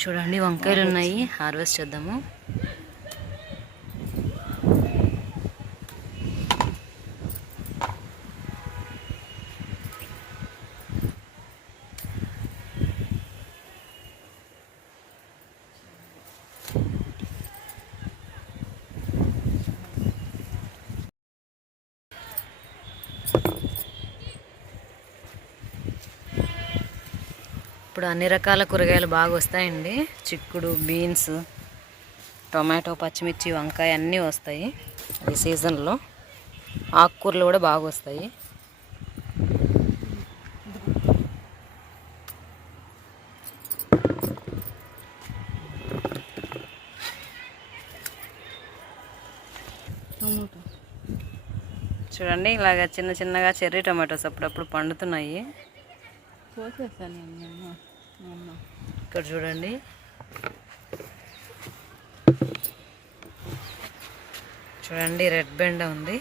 చూడండి వంకాయలు ఉన్నాయి, హార్వెస్ట్ చేద్దాము. ఇప్పుడు అన్ని రకాల కూరగాయలు బాగా వస్తాయండి. చిక్కుడు, బీన్స్, టొమాటో, పచ్చిమిర్చి, వంకాయ అన్నీ వస్తాయి ఈ సీజన్లో. ఆకుకూరలు కూడా బాగా వస్తాయి. చూడండి ఇలాగ చిన్న చిన్నగా చెర్రీ టొమాటోస్ అప్పుడప్పుడు పండుతున్నాయి. ఇక్కడ చూడండి చూడండి రెడ్ బెండ ఉంది.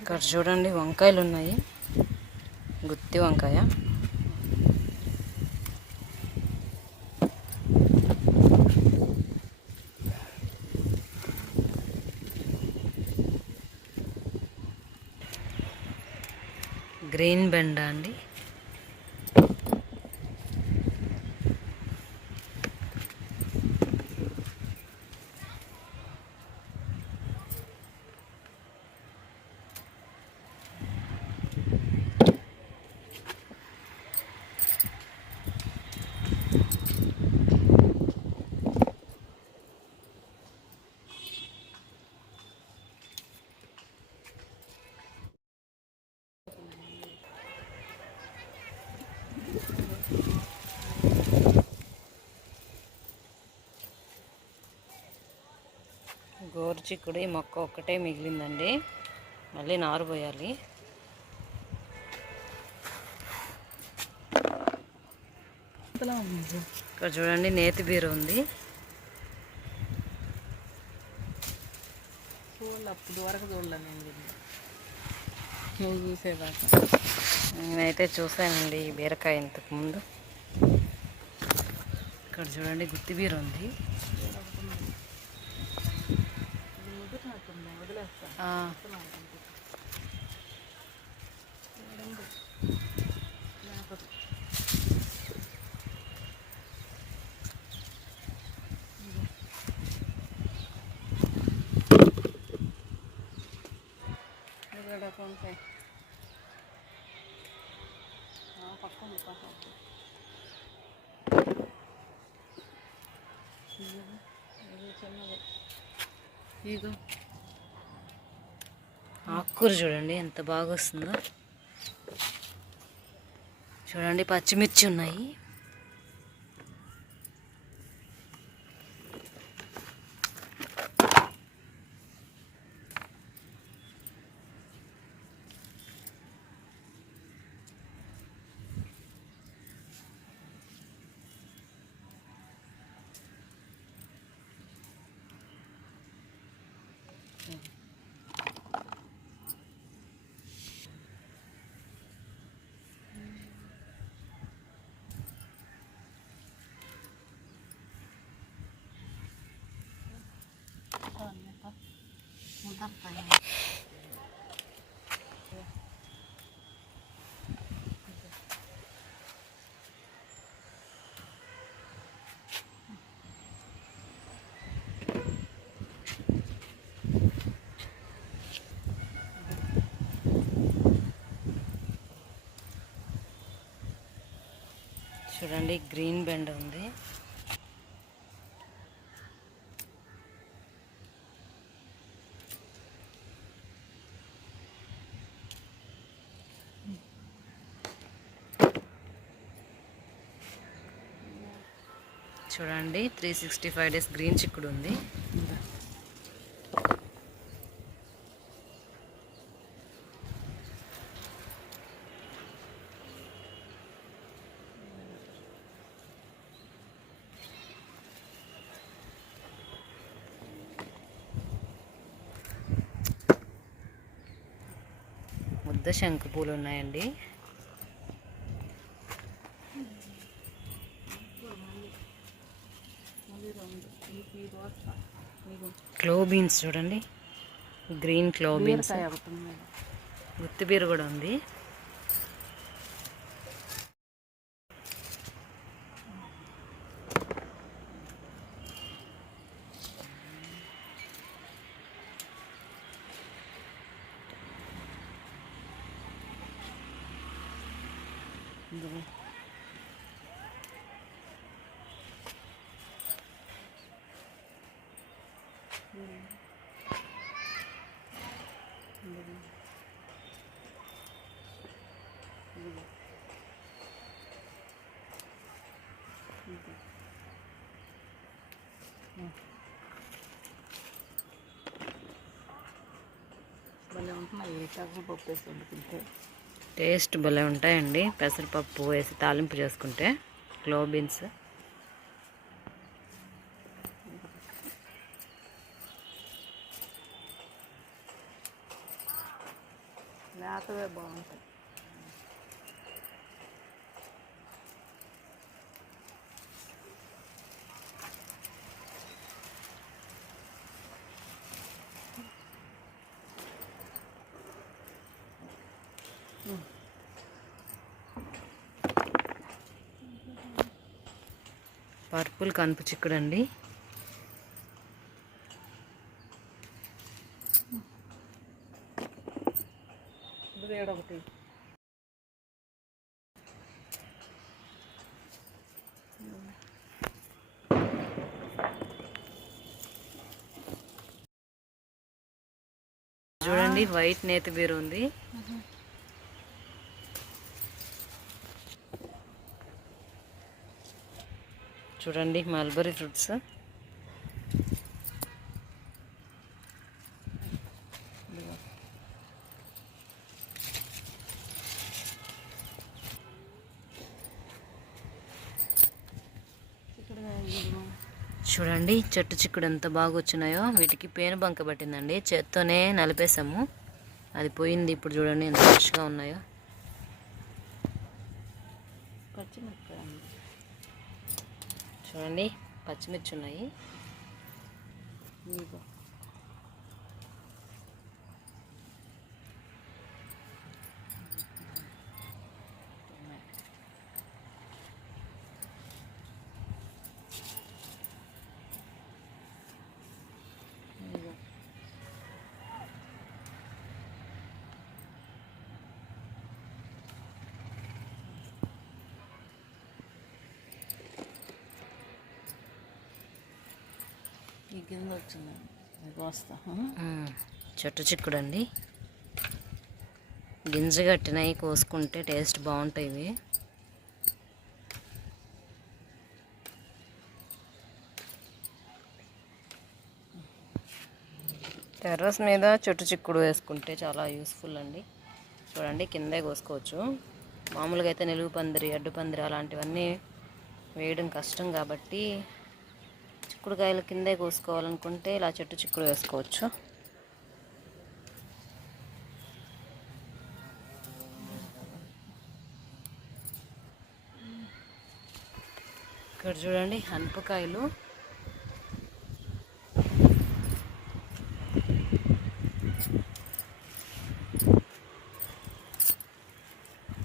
ఇక్కడ చూడండి వంకాయలు ఉన్నాయి, గుత్తి వంకాయ. గ్రీన్ బెండ అండి. గోరుచిక్కుడు ఈ మొక్క ఒక్కటే మిగిలిందండి, మళ్ళీ నారు పోయాలి. ఇక్కడ చూడండి నేతి బీర ఉంది. అప్పుడు వరకు చూడలేదు నువ్వు చూసేదాకా. నేనైతే చూసానండి ఈ బీరకాయ ఇంతకు ముందు. ఇక్కడ చూడండి గుత్తి బీర ఉంది. ఆకుకూర చూడండి ఎంత బాగా వస్తుందో. చూడండి పచ్చిమిర్చి ఉన్నాయి. చూడండి గ్రీన్ బెండ ఉంది. చూడండి 365 డేస్ గ్రీన్ చిక్కుడు ఉంది. ముద్ద శంకు పూలు ఉన్నాయండి. క్లో బీన్స్ చూడండి, గ్రీన్ క్లో బీన్స్, గుత్తిబీర కూడా ఉంది. భలే ఉంటున్నాయి పెసరపప్పు వేసి వండుకుంటే. టేస్ట్ భలే ఉంటాయండి పెసరపప్పు వేసి తాలింపు చేసుకుంటే. క్లో బీన్స్ లేతవే బాగుంటాయి. పర్పుల్ కనుపు చిక్కుడు అండి. ఒకటి చూడండి వైట్ నేతి బీర ఉంది. చూడండి మల్బరీ ఫ్రూట్స్. చూడండి చెట్టు చిక్కుడు ఎంత బాగా వచ్చినాయో. వీటికి పేను బంక పట్టిందండి, చేత్తోనే నలిపేసాము, అది పోయింది. ఇప్పుడు చూడండి ఎంత ఫ్రెష్గా ఉన్నాయో. చూడండి పచ్చిమిర్చి ఉన్నాయి. ఈ కింద వచ్చిందండి కోస్తా. చెట్టు చిక్కుడు అండి, గింజ కట్టినవి కోసుకుంటే టేస్ట్ బాగుంటాయి ఇవి. టెర్రస్ మీద చెట్టు చిక్కుడు వేసుకుంటే చాలా యూస్ఫుల్ అండి. చూడండి కిందే కోసుకోవచ్చు. మామూలుగా అయితే నిలువు పందిరి, అడ్డు పందిరి అలాంటివన్నీ వేయడం కష్టం కాబట్టి చిక్కుడుకాయలు కిందే కోసుకోవాలనుకుంటే ఇలా చెట్టు చిక్కుడు వేసుకోవచ్చు. ఇక్కడ చూడండి అనపకాయలు.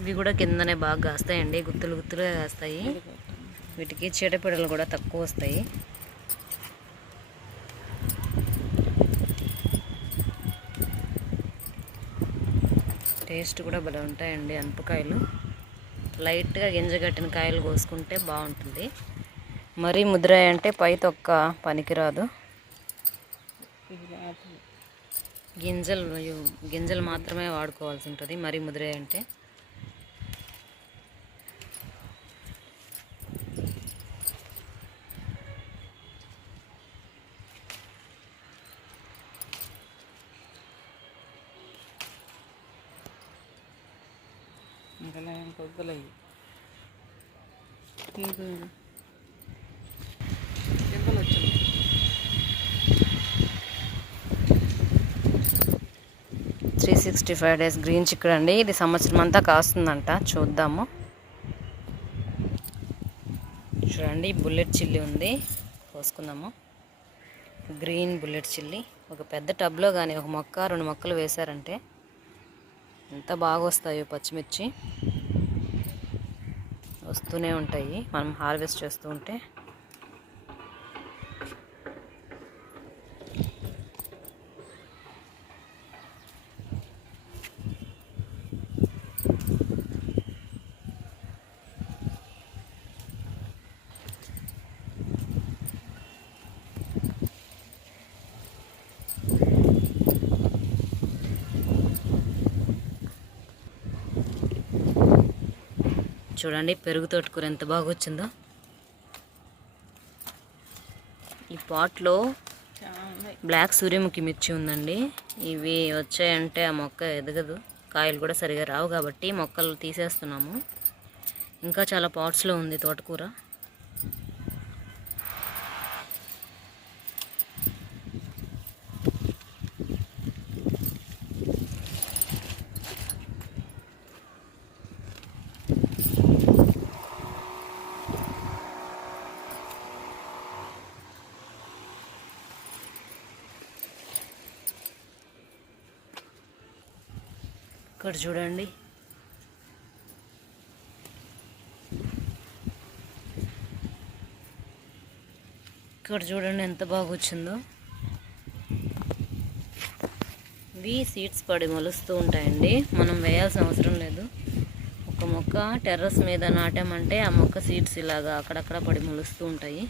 ఇవి కూడా కిందనే బాగా కాస్తాయండి, గుత్తులు గుత్తులుగా కాస్తాయి. వీటికి చీడపీడలు కూడా తక్కువ వస్తాయి. టేస్ట్ కూడా భలే ఉంటాయండి అనపకాయలు. లైట్గా గింజ కట్టిన కాయలు కోసుకుంటే బాగుంటుంది. మరీ ముద్రాయి అంటే పై తొక్క పనికిరాదు. గింజలు మాత్రమే వాడుకోవాల్సి ఉంటుంది మరీ ముద్రాయి అంటే. ఇంకా ఇంకొద్దులే ఇది గింజలు వచ్చింది. 365 days గ్రీన్ చిక్కుడు అండి. ఇది సంవత్సరం అంతా కాస్తుందంట. చూద్దాము. చూడండి బుల్లెట్ చిల్లీ ఉంది, కోసుకుందాము. గ్రీన్ బుల్లెట్ చిల్లీ ఒక పెద్ద టబ్లో కానీ ఒక మొక్క 2 మొక్కలు వేశారంటే ఎంత బాగా వస్తాయో. పచ్చిమిర్చి వస్తూనే ఉంటాయి మనం హార్వెస్ట్ చేస్తూ ఉంటే. చూడండి పెరుగు తోటకూర ఎంత బాగా వచ్చిందో. ఈ పాట్లో బ్లాక్ సూర్యముఖి మిర్చి ఉందండి. ఇవి వచ్చాయంటే ఆ మొక్క ఎదగదు, కాయలు కూడా సరిగా రావు. కాబట్టి మొక్కలు తీసేస్తున్నాము. ఇంకా చాలా పాట్స్లో ఉంది తోటకూర. ఇక్కడ చూడండి ఎంత బాగా వచ్చిందో. ఇవి సీడ్స్ పడి మొలుస్తూ ఉంటాయండి, మనం వేయాల్సిన అవసరం లేదు. ఒక మొక్క టెర్రస్ మీద నాటామంటే ఆ మొక్క సీడ్స్ ఇలాగా అక్కడక్కడ పడి మొలుస్తూ ఉంటాయి.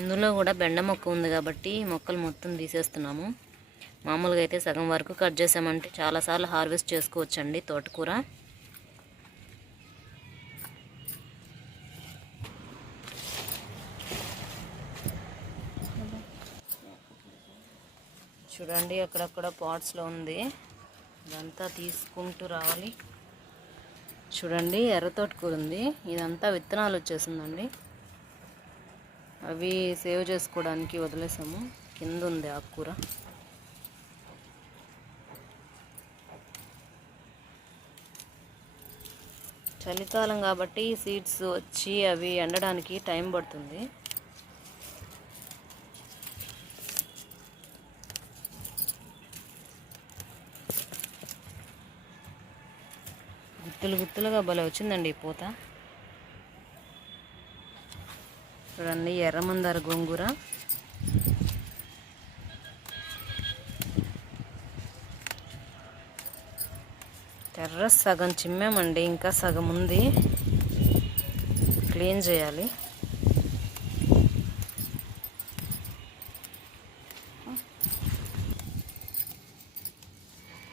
ఇందులో కూడా బెండ మొక్క ఉంది కాబట్టి మొక్కలు మొత్తం తీసేస్తున్నాము. మామూలుగా అయితే సగం వరకు కట్ చేసామంటే చాలాసార్లు హార్వెస్ట్ చేసుకోవచ్చండి తోటకూర. చూడండి అక్కడక్కడ పాట్స్లో ఉంది, ఇదంతా తీసుకుంటూ రావాలి. చూడండి ఎర్ర తోటకూర ఉంది, ఇదంతా విత్తనాలు వచ్చేసిందండి. అవి సేవ్ చేసుకోవడానికి వదిలేసాము. కింద ఉంది ఆకుకూర. చలికాలం కాబట్టి సీడ్స్ వచ్చి అవి ఎండడానికి టైం పడుతుంది. గుత్తులుగా భలే వచ్చిందండి ఈ పూత. చూడండి ఎర్రమందార గోంగూర. టెర్రస్ సగం చిమ్మామండి, ఇంకా సగం ఉంది, క్లీన్ చేయాలి.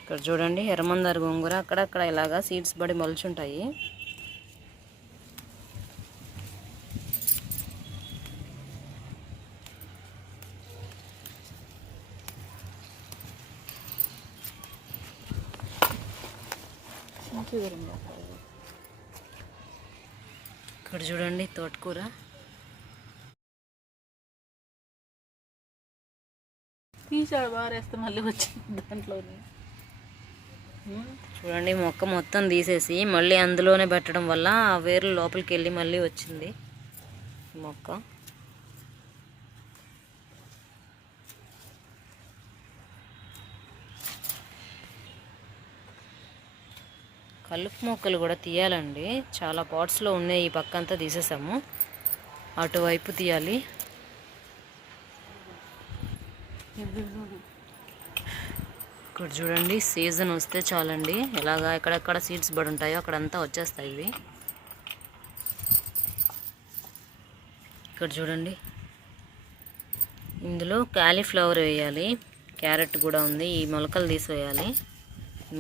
ఇక్కడ చూడండి ఎర్రమందార గోంగూర అక్కడక్కడ ఇలాగా సీడ్స్ పడి మొలుచుంటాయి. ఇక్కడ చూడండి తోటకూర. తీసాడు బారేస్తే మళ్ళీ వచ్చింది దాంట్లోనే. చూడండి మొక్క మొత్తం తీసేసి మళ్ళీ అందులోనే పెట్టడం వల్ల ఆ వేర్లు లోపలికి వెళ్ళి మళ్ళీ వచ్చింది మొక్క. కలుపు మొక్కలు కూడా తీయాలండి, చాలా పాట్స్లో ఉన్నాయి. ఈ పక్క అంతా తీసేసాము, అటువైపు తీయాలి. ఇక్కడ చూడండి సీజన్ వస్తే చాలండి, ఇలాగా ఎక్కడెక్కడ సీడ్స్ పడి ఉంటాయో అక్కడంతా వచ్చేస్తాయి ఇవి. ఇక్కడ చూడండి ఇందులో కాలీఫ్లవర్ వేయాలి, క్యారెట్ కూడా ఉంది. ఈ మొలకలు తీసివేయాలి,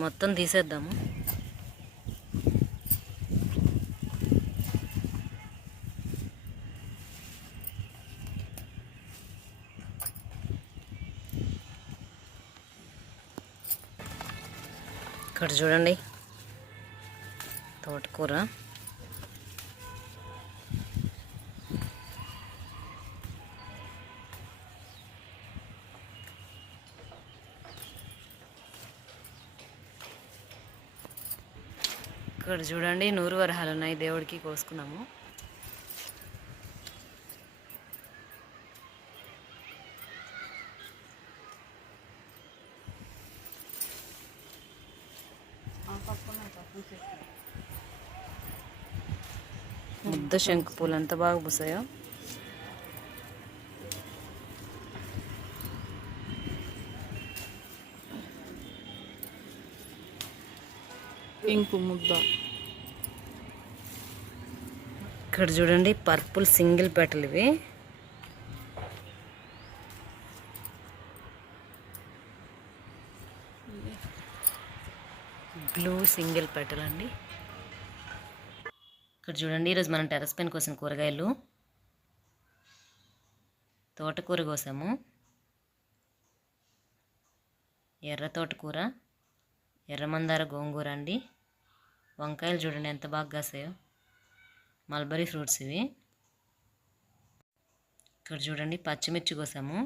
మొత్తం తీసేద్దాము. ఇక్కడ చూడండి తోటకూర. ఇక్కడ చూడండి నూరు వరహాలు ఉన్నాయి, దేవుడికి కోసుకున్నాము. ముద్ద శంకు పూలు ఎంత బాగా పూసాయో. ఇంకు ముద్ద. ఇక్కడ చూడండి పర్పుల్ సింగిల్ పెటల్ ఇవి. బ్లూ సింగిల్ పెటల్ అండి. ఇక్కడ చూడండి ఈరోజు మనం టెర్రస్ పైన కోసిన కూరగాయలు. తోటకూర కోసాము, ఎర్ర తోటకూర, ఎర్రమందార గోంగూర అండి. వంకాయలు చూడండి ఎంత బాగా కాసాయో, మల్బరీ ఫ్రూట్స్ ఇవి. ఇక్కడ చూడండి పచ్చిమిర్చి కోసాము,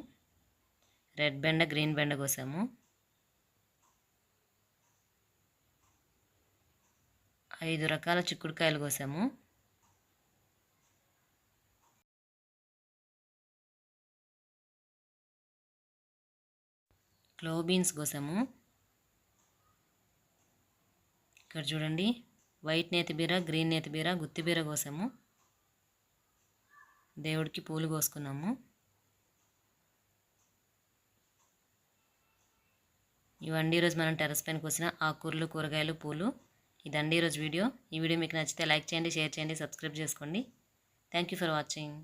రెడ్ బెండ గ్రీన్ బెండ కోసాము. 5 రకాల చిక్కుడుకాయలు కోసాము. Clove beans కోసాము. ఇక్కడ చూడండి వైట్ నేతిబీర, గ్రీన్ నేతిబీర, గుత్తిబీర కోసాము. దేవుడికి పూలు కోసుకున్నాము. ఇవండి ఈరోజు మనం టెర్రస్ పైన కోసిన ఆకుకూరలు, కూరగాయలు, పూలు. ఇదండి ఈరోజు వీడియో. ఈ వీడియో మీకు నచ్చితే లైక్ చేయండి, షేర్ చేయండి, సబ్స్క్రైబ్ చేసుకోండి. Thank you for watching.